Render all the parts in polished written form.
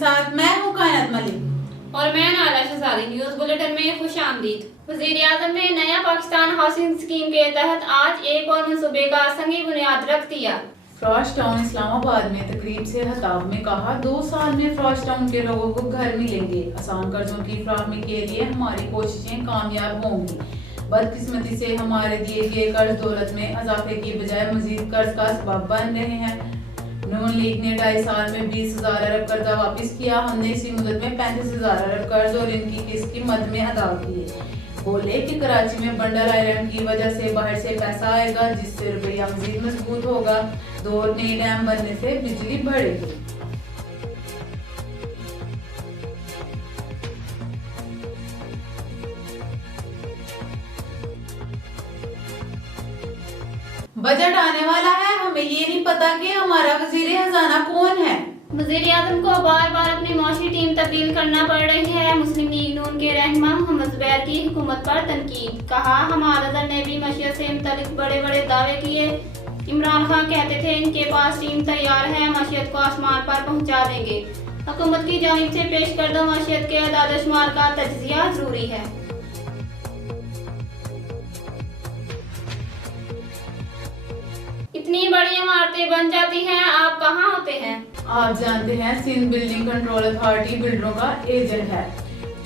साथ मैं हूँ कायनात मलिक और मैं नाला शहजादी। न्यूज बुलेटिन में खुश आमदीद। वज़ीर-ए-आज़म ने नया पाकिस्तान हाउसिंग स्कीम के तहत आज एक और मंसूबे का संगी बुनियाद रख दिया। फ्रॉश टाउन इस्लामाबाद में तकरीब से खिताब में कहा, 2 साल में फ्रॉश टाउन के लोगों को घर मिलेंगे। आसान कर्जों की फराहमी के लिए हमारी कोशिशें कामयाब होंगी। बदकिस्मती से हमारे दिए गए कर्ज दौलत में इजाफे की बजाय मजीद कर्ज का सबब बन रहे हैं। नून लीग ने 2.5 साल में 20,000 अरब कर्जा वापस किया। हमने इसी मुद्दत में 35,000 अरब कर्ज और इनकी किस्त की मद में अदा किए। बोले कि कराची में बंडर आइलैंड की वजह से बाहर से पैसा आएगा, जिससे रुपया मजीद मजबूत होगा। 2 नए डैम बनने से बिजली बढ़ेगी। बजट आने वाला है, हमें ये नहीं पता कि हमारा वजीर खजाना कौन है। वज़ीर-ए-आज़म को बार बार अपनी मौशी टीम तब्दील करना पड़ रही है। मुस्लिम लीग नून के रहनुमा मोहम्मद ज़ुबैर की हुकूमत पर तनकीद। कहा, हमारा ने भी मशीयत से मुतल्लिक बड़े बड़े दावे किए। इमरान खान कहते थे इनके पास टीम तैयार है, मशीयत को आसमान पर पहुंचा देंगे। हुकूमत की जानिब से पेश करदा मशीयत के अदाद शुमार का तज्जिया जरूरी है। इतनी बड़ी इमारतें बन जाती हैं, आप कहाँ होते हैं? आप जानते हैं सिंध बिल्डिंग कंट्रोल अथॉरिटी बिल्डरों का एजेंट है।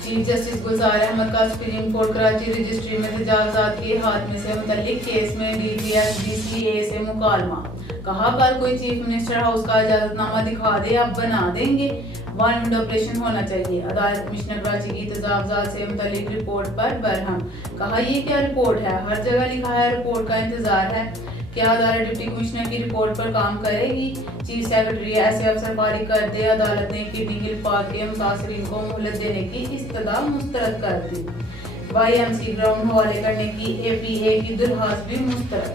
चीफ जस्टिस गुलजार अहमद का सुप्रीम कोर्ट कराची रजिस्ट्री में तजावुजात के खात्मे से मुतल्लिक केस में DPS DCA से मुकालमा। कहा, कल कोई चीफ मिनिस्टर हाउस का इजाजतनामा दिखा दे, अब बना देंगे। वन विंडो ऑपरेशन होना चाहिए। अदालत कमिश्नर कराची की तजावुजात से मुतल्लिक रिपोर्ट पर बरहम। कहा, ये क्या रिपोर्ट है, हर जगह लिखा है रिपोर्ट का इंतजार है। क्या अदालत डिप्टी कमिश्नर की रिपोर्ट पर काम करेगी? चीफ सेक्रेटरी ऐसे अफसर फारिग कर दे। अदालत ने किडनी हिल पार्क के मुतासरीन को मोहलत देने की इस्तदा मुस्तरद कर दी। YMC ग्राउंड हवाले करने की APA की दरखास्त भी मुस्तरद।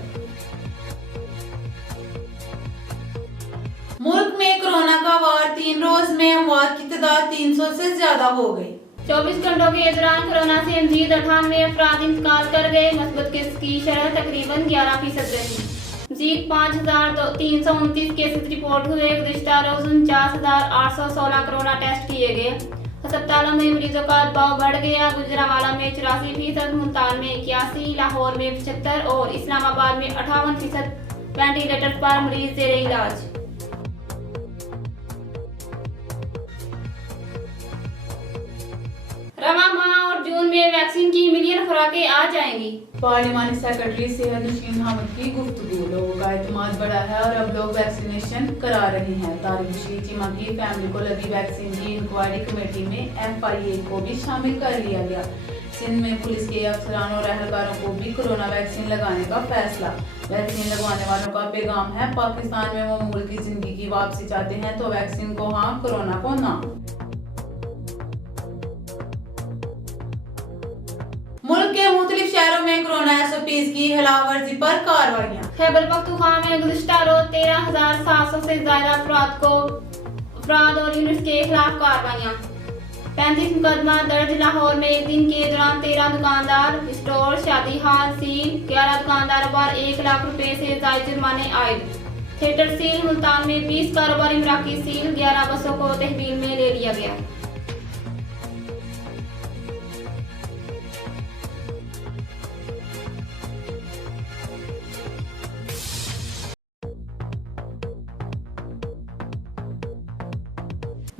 मुल्क में कोरोना का वार, 3 रोज में अमवात की तादाद 300 से ज्यादा हो गई। 24 घंटों के दौरान कोरोना से मजीद 98 अफराद इंतकाल कर गए। मस्बत केस की शरह तकरीबन 11% रही। मजीद 5,329 केसेस रिपोर्ट हुए। गुज़िश्ता रोज 49,816 कोरोना टेस्ट किए गए। अस्पतालों में मरीजों का दबाव बढ़ गया। गुजरांवाला में 84%, मुल्तान में 81%, लाहौर में 75% और इस्लामाबाद में 58% वेंटिलेटर पर मरीज दे रहे इलाज। रवा माह और जून में वैक्सीन की मिलियन खुराकें आ जाएंगी। पार्लिमानी सेक्रेटरी सेहत नशीन अहमद की गुफ्तगू। लोगों का एतमाद बढ़ा है और अब लोग वैक्सीनेशन करा रहे हैं। तारिक बशीर चीमा की फैमिली को लगी वैक्सीन की इंक्वायरी कमेटी में FIA को भी शामिल कर लिया गया। सिंध में पुलिस के अफसरान और अहलकारों को भी कोरोना वैक्सीन लगाने का फैसला। वैक्सीन लगवाने वालों का पैगाम है, पाकिस्तान में वो मुल्क की जिंदगी की वापसी चाहते हैं तो वैक्सीन को हाँ, कोरोना को ना। मुल्क के मुख्तलिफ शहरों में कोरोना SOPs की खिलाफवर्जी पर कार्रवाइयाँ। खैबर पख्तूनख्वा में गुज़िश्ता रोज 13,700 से ज्यादा अफराद और यूनिट्स के खिलाफ कार्रवाइयाँ। 35 मुकदमा दर्ज। लाहौर में एक दिन के दौरान 13 दुकानदार, स्टोर, शादी हाल सील। 11 दुकानदारों पर 1 लाख रुपए से जायद जुर्माने आयद। Theatre seal. मुल्तान में 20 कारोबारी मराकज़ सील। 11 बसों को तहवील में ले लिया गया।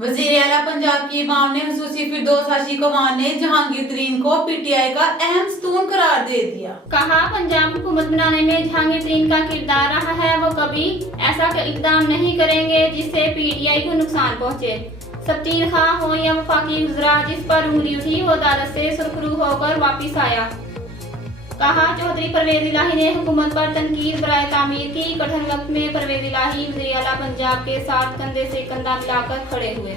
वज़ीर आला पंजाब की इमाम ने हुसूसी फिरदौस हाशी कमान ने जहांगीर तरीन को PTI का अहम सतून करार दे दिया। कहा, पंजाब हुकूमत बनाने में जहांगीर तरीन का किरदार रहा है। वो कभी ऐसा इकदाम नहीं करेंगे जिससे PTI को नुकसान पहुंचे। सबतीर खां हो या वफाकी वज़रा, जिस पर उंगली उठी वो अदालत से सुरखरू होकर वापिस आया। कहा, चौधरी परवेज इलाही ने हुकूमत पर तनकीद बराए तामीर की। कठिन वक्त में परवेज इलाही वज़ीर आला पंजाब के साथ कंधे से कंधा मिलाकर खड़े हुए।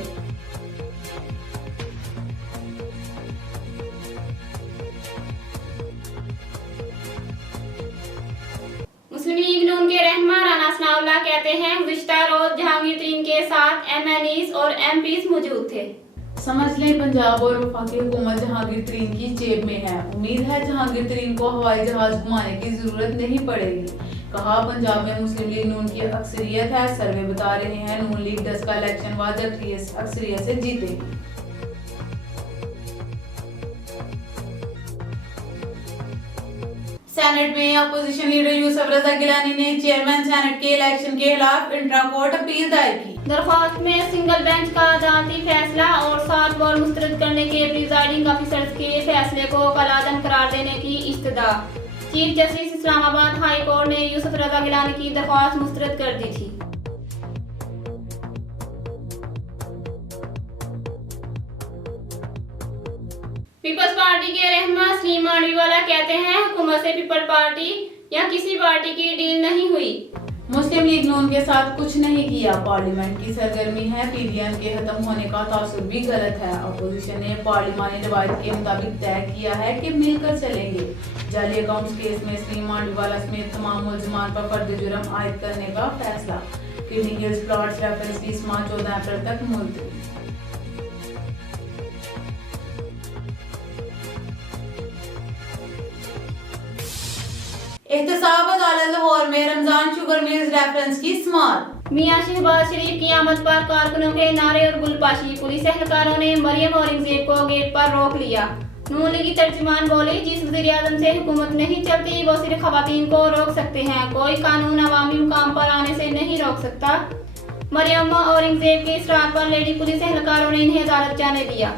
मुस्लिम लीग नून के रहनुमा राना सनाउल्लाह कहते हैं, गुज़िश्ता रोज जहांगीर तरीन के साथ MNEs और MPs मौजूद थे। समझ लें, पंजाब और वफाकी हुकूमत जहांगीर तरीन की जेब में है। उम्मीद है जहांगीर तरीन को हवाई जहाज घुमाने की जरूरत नहीं पड़ेगी। कहा पंजाब में मुस्लिम लीग नून की अक्सरियत है, सर्वे बता रहे हैं नून लीग 10 का इलेक्शन वाजब अक्सरियत से जीतेगी। सेनेट में अपोजिशन लीडर यूसुफ रजा गिलानी ने चेयरमैन सेनेट के इलेक्शन के खिलाफ इंट्रा कोर्ट अपील दायर की। दरख्वास्त में सिंगल बेंच का अदालती फैसला और 7 बॉल मुस्तरद करने के प्रिजाइडिंग ऑफिसर्स के फैसले को कलादम करार देने की इस्तदा। Chief justice Islamabad high court ने यूसुफ रजा गिलानी की दरख्वास्त मुस्तरद कर दी थी। पीपल्स पार्टी के रहनुमा सलीम मांडवीवाला कहते हैं हुकूमत से पीपल पार्टी या किसी पार्टी की डील नहीं हुई। मुस्लिम लीग नून के साथ कुछ नहीं किया, पार्लियामेंट की सरगर्मी है, पीडीएम के खत्म होने का तासुर भी गलत है। अपोजिशन ने पार्लिमानी रवायत के मुताबिक तय किया है कि मिलकर चलेंगे। जाली अकाउंट्स केस में सलीम मांडवीवाला समेत तमाम मुल्जिमान पर फर्द जुर्म आयद करने का फैसला। किडनी हिल्स प्लॉट्स रेफरेंस की समाअत 14 अप्रैल तक मुलतवी। एहतसाब अदालत लाहौर में रमजान शुगर मिल्स रेफरेंस की समाअत। मियां शहबाज शरीफ की आमद पर कारकुनों के नारे और गुलपाशी, पुलिस एहलकारों ने मरियम औरंगजेब को गेट पर रोक लिया। नून लीगी तर्जुमान बोले, जिस वज़ीर-ए-आज़म से हुकूमत नहीं चलती वो सिर्फ खवातीन को रोक सकते हैं, कोई कानून अवामी मुकाम पर आने से नहीं रोक सकता। मरियम औरंगजेब के इसरार पर लेडी पुलिस एहलकारों ने इन्हें अदालत जाने दिया।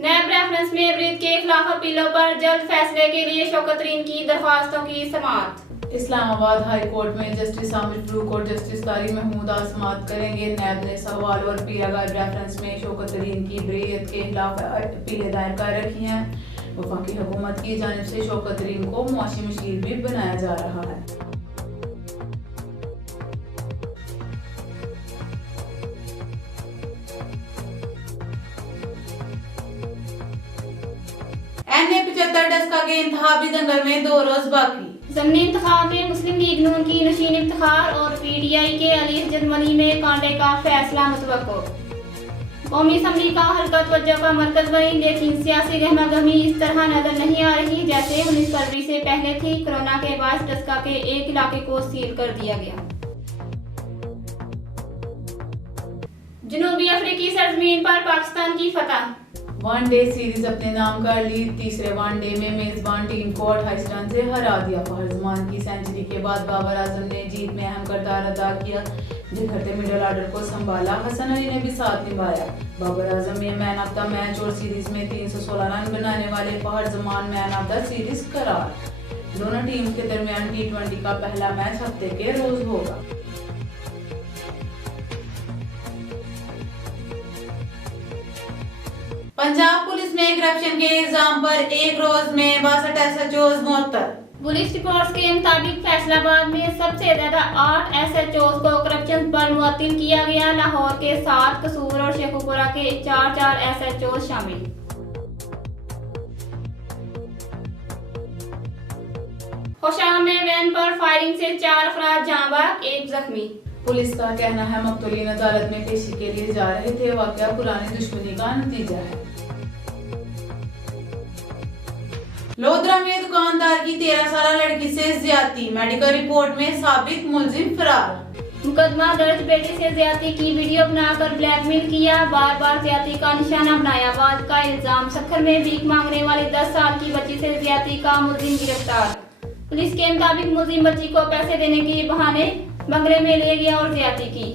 नैब रेफरेंस में ब्रीद के खिलाफ अपीलों पर जल्द फैसले के लिए शौकत तरीन की दरख्वास्तों की समाअत। इस्लामाबाद हाई कोर्ट में जस्टिस आमिर फरूक और जस्टिस कारी महमूद आज समाअत करेंगे। नैब ने सवाल और पीरागार रेफरेंस में शौकत तरीन की ब्रीयत के खिलाफ अपीलें दायर कर रखी हैं। वफाकी हुकूमत की जानिब से शौकत तरीन को मुआशी मुशीर भी बनाया जा रहा है। NA-75 डस्का के इंतखाबी दंगल में 2 रोज बाकी। ज़मीनी इंतखाब में मुस्लिम लीग नून की नशीन इफ्तिखार और PTI के अली जदमनी में कांटे का फैसला मुतवक्को। कौमी असम्बली का हल्का तवज्जो का मरकज बनी, लेकिन सियासी गहमागहमी इस तरह नजर नहीं आ रही जैसे 19 फरवरी से पहले थी। कोरोना के बाद डस्का के एक इलाके को सील कर दिया गया। जनूबी अफ्रीकी सरजमीन पर पाकिस्तान की फतह। वनडे सीरीज अपने नाम कर ली। तीसरे वनडे में मेजबान टीम को 28 रन से हरा दिया। फहर जमान की सेंचुरी के बाद बाबर आजम ने जीत में अहम किरदार अदा किया। बिखरते मिडिल ऑर्डर को संभाला, हसन अली ने भी साथ निभाया। बाबर आजम में मैन ऑफ द मैच और सीरीज में 316 रन बनाने वाले Fakhar Zaman man of the series करार। दोनों टीम के दरमियान T20 का पहला मैच हफ्ते के रोज होगा। पंजाब पुलिस में करप्शन के इल्जाम पर एक रोज में 62 SHOs मुअत्तल। पुलिस रिपोर्ट्स के मुताबिक फैसलाबाद में सबसे ज्यादा 8 SHOs को करप्शन पर मुअत्तल किया गया। लाहौर के 7, कसूर और शेखुपुरा के 4 SHOs शामिल। होशांग में वैन पर फायरिंग से 4 अफराद जाँ बाग, 1 जख्मी। पुलिस का कहना है मकतूलीन अदालत में पेशी के लिए जा रहे थे। वाकया पुरानी दुश्मनी का नतीजा है। लोधरा में दुकानदार की 13 साल लड़की से ज्यादती, मेडिकल रिपोर्ट में साबित मुलजिम फरार। मुकदमा दर्ज, बेटे से ज्यादती की वीडियो बनाकर ब्लैकमेल किया, बार बार ज्यादती का निशाना बनाया। बाद का इल्जाम, सखर में भीख मांगने वाली 10 साल की बच्ची से ज्यादती का मुलजिम गिरफ्तार। पुलिस के मुताबिक मुलजिम बच्ची को पैसे देने के बहाने बंगले में ले गया और ज्यादती की।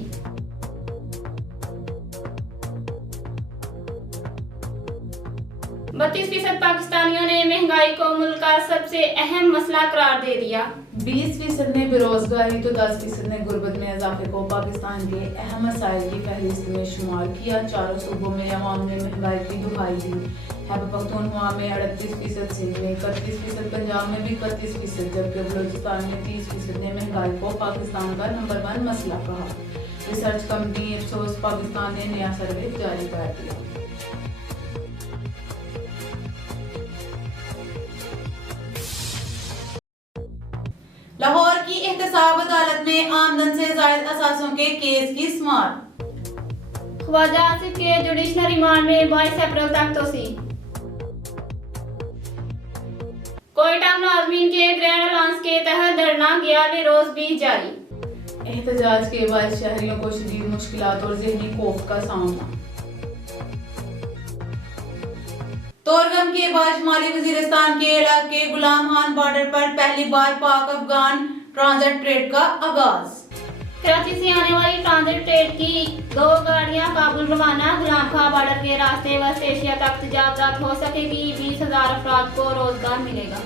32% पाकिस्तानियों ने महंगाई को मुल्क का सबसे अहम मसला करार दे दिया। 20% ने बेरोजगारी तो 10% ने गुर्बत में इजाफे को पाकिस्तान के अहम मसाइल की फहरिस्त में शुमार किया। चारों सूबों में अवाम ने महंगाई की दुहाई दी। खैबर पख्तूनख्वा में 38%, सिंध में 31%, पंजाब में भी 31%, जबकि बलोचिस्तान में 30% ने महंगाई को पाकिस्तान का नंबर 1 मसला कहा। रिसर्च कंपनी इप्सोस पाकिस्तान ने नया सर्वे जारी कर दिया। लाहौर की एहतसाब अदालत में आमदन से जायद असासों के केस की समाअत। ख्वाजा आसिफ के जुडिशल रिमांड में 22 अप्रैल तक तोसी। कोयटा मुलाजमीन के ग्रैंड अलाउंस के तहत धरना 11वें रोज भी जारी। एहतजाज के बाद शहरियों को शदीद मुश्किलात और ज़हनी खौफ का सामना। तोरगम के बाद शुमाली वजीरिस्तान के इलाके गुलाम खान बॉर्डर पर पहली बार पाक अफगान ट्रांजिट ट्रेन का आगाज। कराची से आने वाली ट्रांजिट ट्रेन की 2 गाड़ियां काबुल रवाना। गुलाम खान बॉर्डर के रास्ते वेस्ट एशिया तक तजावजात हो सकेगी। 20,000 अफराद को रोजगार मिलेगा।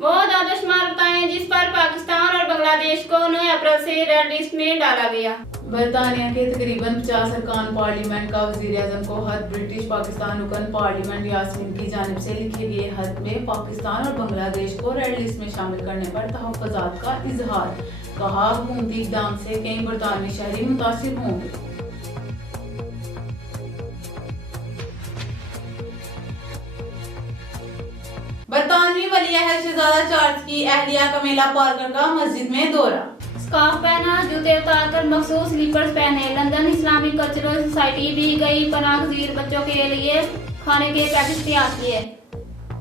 वो आदमशुमार बताएं जिस पर पाकिस्तान और बांग्लादेश को 9 अप्रैल से रेड लिस्ट में डाला गया। बरतानिया के तकरीबन 50 अरकान पार्लियामेंट का वज़ीर-ए-आज़म को खत। ब्रिटिश पाकिस्तान रुकन पार्लियामेंट यास्मीन की जानिब से लिखे गए खत में पाकिस्तान और बांग्लादेश को रेड लिस्ट में शामिल करने पर तहफ़्फ़ुज़ात का इजहार। कहा, हुकूमती इक़दाम से कई बरतानवी शहरी मुतासिर होंगे। बरतानवी वली-ए-अहद शहजादा चार्ल्स की अहलिया कमेला पार्कर का मस्जिद में दौरा। स्कार्फ पहना, जूते उतारकर मखसूस स्लीपर्स पहने। लंदन इस्लामिक कल्चरल सोसाइटी भी गई पनाहगज़ीर बच्चों के लिए खाने के पैकेज तैयार किए।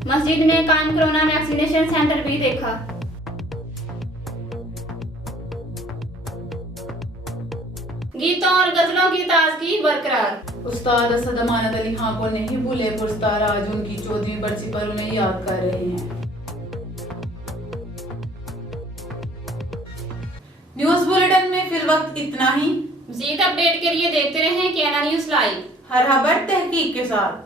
मस्जिद में कायम कोरोना वैक्सीनेशन सेंटर भी देखा। गीतों और गजलों की ताजगी बरकरार। उस्ताद असद अमानत अली खां को नहीं भूले पुरस्कार। आज उनकी 14वीं बरसी पर उन्हें याद कर रहे हैं। न्यूज़ बुलेटिन में फिलवक्त इतना ही। मज़ीद अपडेट के लिए देखते रहें केएनए न्यूज़ लाइव। हर खबर तहकीक के साथ।